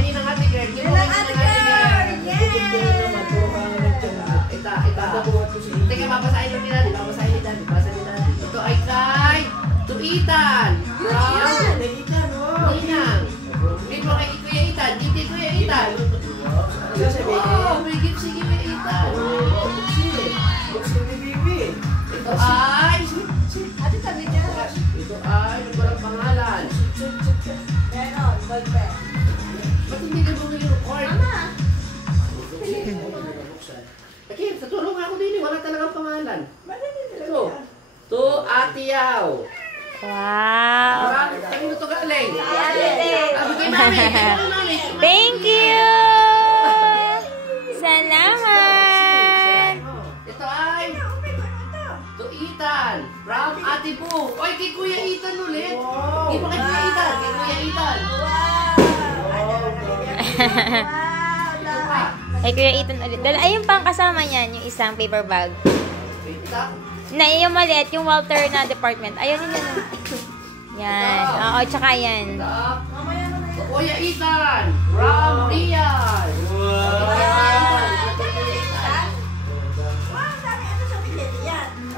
ng ate girl. Give mo kay ate girl. Ita. Teka, papasahin lang nila. Papasahin nila. Ito ay kay Tuitan. From Ninang. Give mo kay Kuya Itan. Give kay Kuya Itan. Oh, may gift si Kuya Itan. Ito ay... Ito ay... Ano ba ang pangalan? Ba't hindi ka bumili ng cord? Okay, tutulong ako din. Wala talagang pangalan. To Ate Yaw. Wow. Kanino to galing? Kay Mami. Thank you. Salamat. Ito ay to Ethan from Ate Boo. Oy, kay Kuya Ethan ulit. Hindi mo kay Kuya Ethan. Kay Kuya Ethan. Ay, Kuya Ethan ulit. Ayun pang kasama niyan, yung isang paper bag. Na yung maliit, yung Walter na department. Ayun yun. Yan. Oo, tsaka yan. Kuya Ethan from Rian.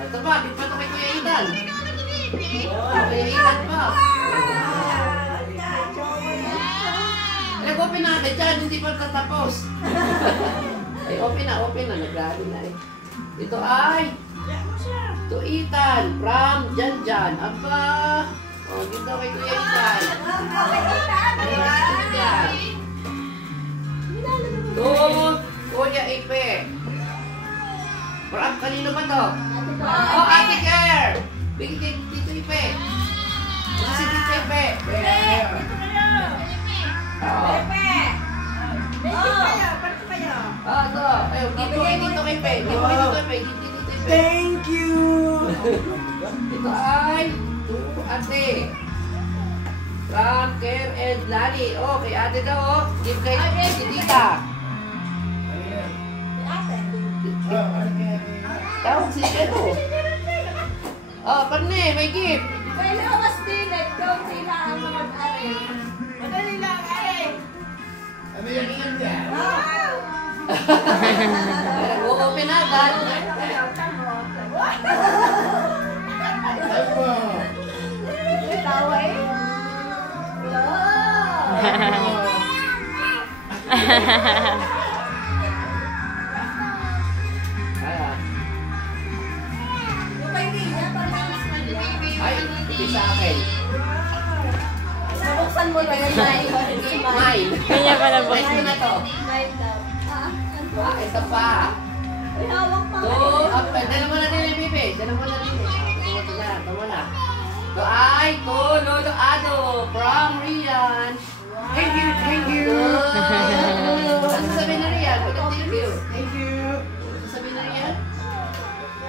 Ito pa, big pa ito kay Kuya Ethan. Kuya Ethan pa. Nag-open na agad dyan, hindi pa tatapos. Ay, open na. Nag-ready na eh. Ito ay to Ethan from Janjan. Aba. O, dito kay Kuya Ethan. To Kuya Ipe. From kanino ba to? Oh, Ate Care. Bigyan dito Ipe. Si Tito Ipe. Ito. Ayun, dito kay Pe. Thank you! Ito ay Ate. From Care and Lani. Oh, kay Ate daw, oh. Give kay Tita. Tawag si Ito. Oh, panne, may gift. Kailangan din, ikaw sila ang mag-ari. Madali lang, ay! Ano yan yan? Open na agad. Tawa eh. Ay, hindi sa akin. Nabuksan mo yan, Mine. Kanya pala po. Ito na to. Ito pa. May hawak pa. Dala mo na din yung bibi. Ito na. Ito ay to Lolo Ado from Rian. Thank you! Ano sabihin na Rian? Thank you. Thank you! Ano sabihin na Rian?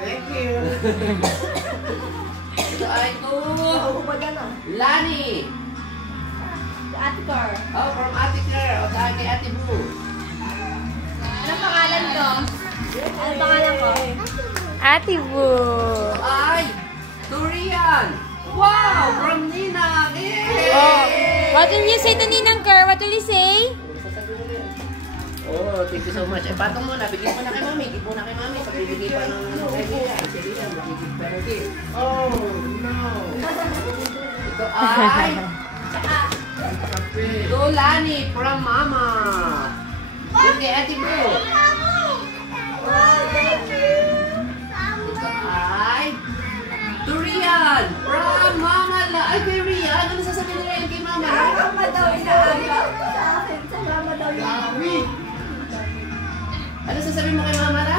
Thank you! Ito ay to Lani. Ate Car. Oh, from Ate Claire. O sa kay Ate Boo. Anong pangalan ko? Anong pangalan ko? Ate Boo. Ay, Durian. Wow, from Ninang. Oh, what will you say to Ninang Kerr? What will you say? Oh, thank you so much. Patong muna, bigyan mo na kay Mami. Give mo na kay Mami. Pagbibigay pa ng kay Rian. Si Rian, magbibigay pa ng gift. Oh, no! Ito ay Lani from Mama. Yung kay Ate Boo. Ito ay Durian from Mama. Ay, kay Rian. Ano sasabihin ni Rian kay Mama? Salamat daw inaagaw sa akin. Salamat daw inaagaw. Ano sasabihin mo kay Mama na?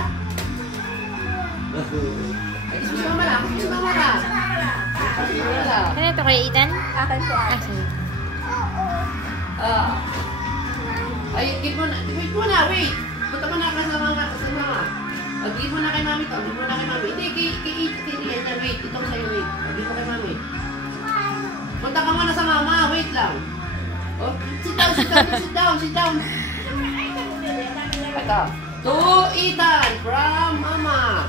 Ay, gusto si Mama na. Gusto si Mama na. Ano ito, Kuya Ethan? Akin po Ah, ate. sige. Ay, give mo na. Wait mo na, wait. Punta mo na ka sa Mama. Give mo na kay Mami to. Give mo na kay Mami. Hindi, kay Rian na. Wait, ito ko sa'yo, wait. Give mo kay Mami. Punta ka muna sa Mama. Wait lang. Oh, sit down. Ito. To Ethan from Mama.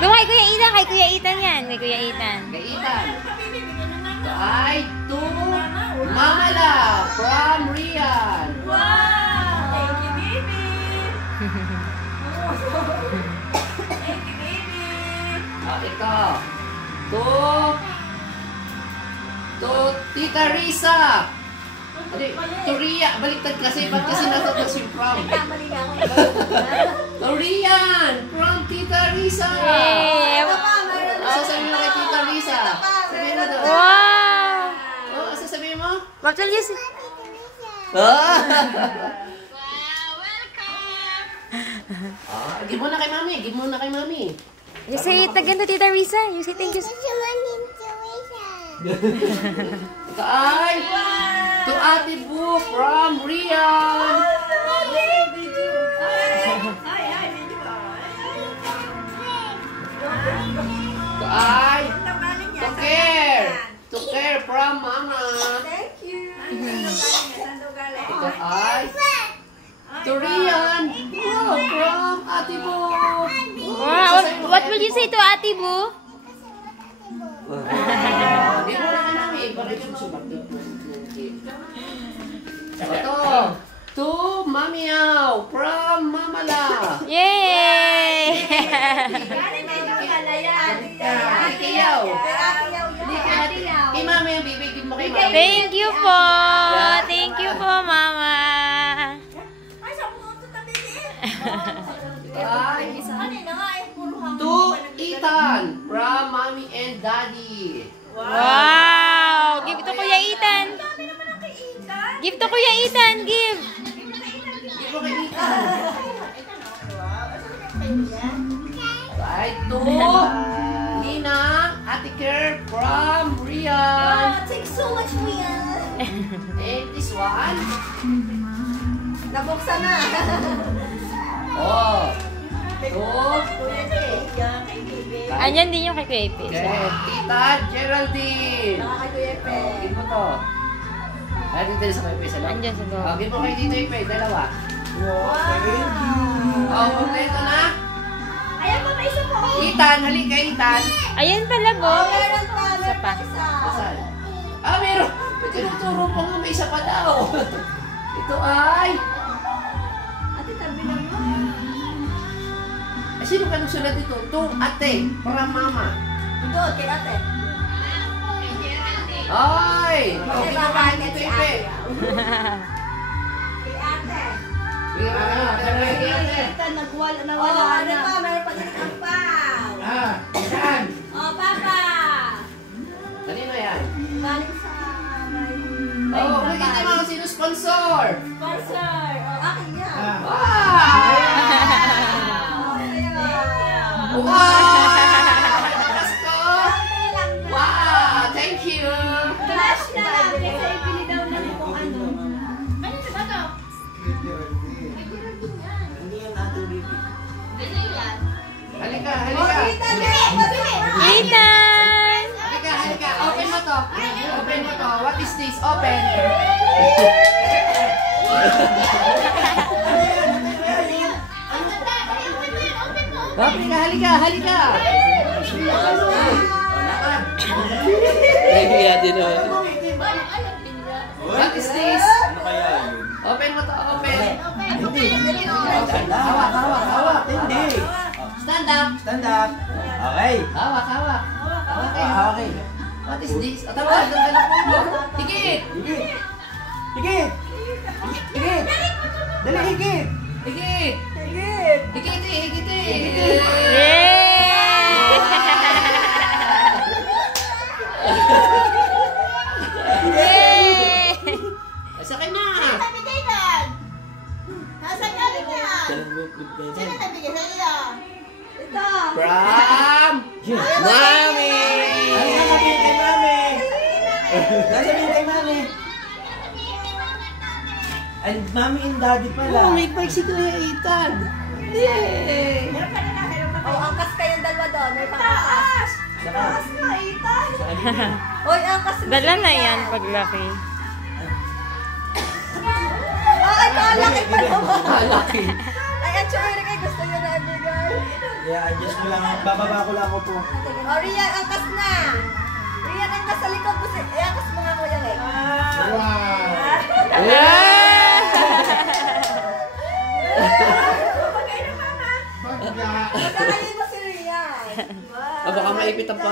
Doon kay Kuya Ethan. Kay Kuya Ethan yan. Kay Kuya Ethan. Kay Ethan. Ay, to Mama La from Tita Risa. Torian. Baliktad kasi. Ba't kasi nasa si from? Kamali na ako. Torian. From Tita Risa. Yay! Sasabihin mo kay Tita Risa. Sabihin mo daw. Wow! Oh, sasabihin mo? Ma'am Julius. Give mo na kay mami. Give mo na kay mami. You say it again to Tita Risa. You say thank you. Kay to Ate Bu from Rian. Kay to care from Mama. Thank you. Kay to Rian. Oh, from Ate Bu. Wow! What will you say to Ate Bu? Di mo na ka namin. Bakit yung sumakit? Ito. To Mami Au from Mama La. Yay! Ikiyaw. Kay Mami yung bibigyan mo kay Mami. Thank you po. Thank you po, Mama. Ay, to Ethan from Mommy and Daddy. Wow! Give to Kuya Ethan. Give to Kuya Ethan. Give. Give mo kay Ethan. Right, to Nina, Ate Kerr from Rian. Thanks so much, Mia. And this one. Nabuksan na. Oh. To Kuya Jay, yan kay Bibi. Anyan din yung kay Kuya Ipe. Tita Geraldine. Saka kay Kuya Pe. Give mo to. Ay, dito sa kay Pesa lang. Andyan sa loob. Give mo kay Tito Ipe, dalawa. Wow. Oh, kompleto na. Ayan pa, may isa po. Ethan, halika Ethan. Ayan pala, Bo. Meron pa, Isa pa. Asan? Ah, meron. May tinuturo pa nga, may isa pa daw. Ito ay... Ate, tabi lang mo. Ay, sino ka nagsulat dito? To ate, para mama. Ito, kay ate. Ay! Kay Okay, baba kay niya Tito si Ipe. ate. Kay ate. Kay ate. Ito, nawala Oh, na. Ano pa, meron pa din ang pao. Ah, yan. Oh, Papa. Kanino yan? Galing sa may... Oh, makikita mo kung sino sponsor. Sponsor. Oh, akin yan. Ah. Wow! Oh, Wow! Pasko! Wow! Thank you! Flash na lang. Kasi ibili daw lang kung ano. Ano ba ito? Hindi yan ating baby. Halika, Oh, halika! Ethan, dali! Mabili! Ethan! Halika, halika! Open mo to! Open mo to! What is this? Open! Halika, halika, halika! Nahihiya din o. What is this? Ano kaya yun? Open mo to, open! Hindi. Hawak, hawak, hawak. Hindi. Stand up! Stand up. Okay. Hawak, hawak! Hawak kayo. Hawak eh. What is this? O, tawag! Ang anak mo! Higit! Higit. Higit. Higit. Dali, higit. Higit! Higit. Higit eh! Higit eh! Yay! Yay! Sakay na! Sabi David! Nasaan ka rin yan? Sino nabigay sa iyo? Ito! From Mami! Ano sasabihin kay mami? Sasabihin kay mami. And mami and daddy pala. Oh, may bike si Kuya Ethan! Yay! Oh, angkas kayong dalawa doon. May pangangkas. Taas ka, Ethan! Hoy, angkas mo. Dala na yan paglaki. Oh, ito, ang laki pa naman. Malaki! Ay, ang tsuri kay gusto nyo na ibigay. Yeah, adjust ko lang. Bababa ko lang ako po. Oh, Rian, angkas na. Rian, angkas sa likod mo. Angkas mo nga kuya eh. Wow. Yeah! Pagka. Magkakayin mo si Rian. Ah, baka maipit ang pa.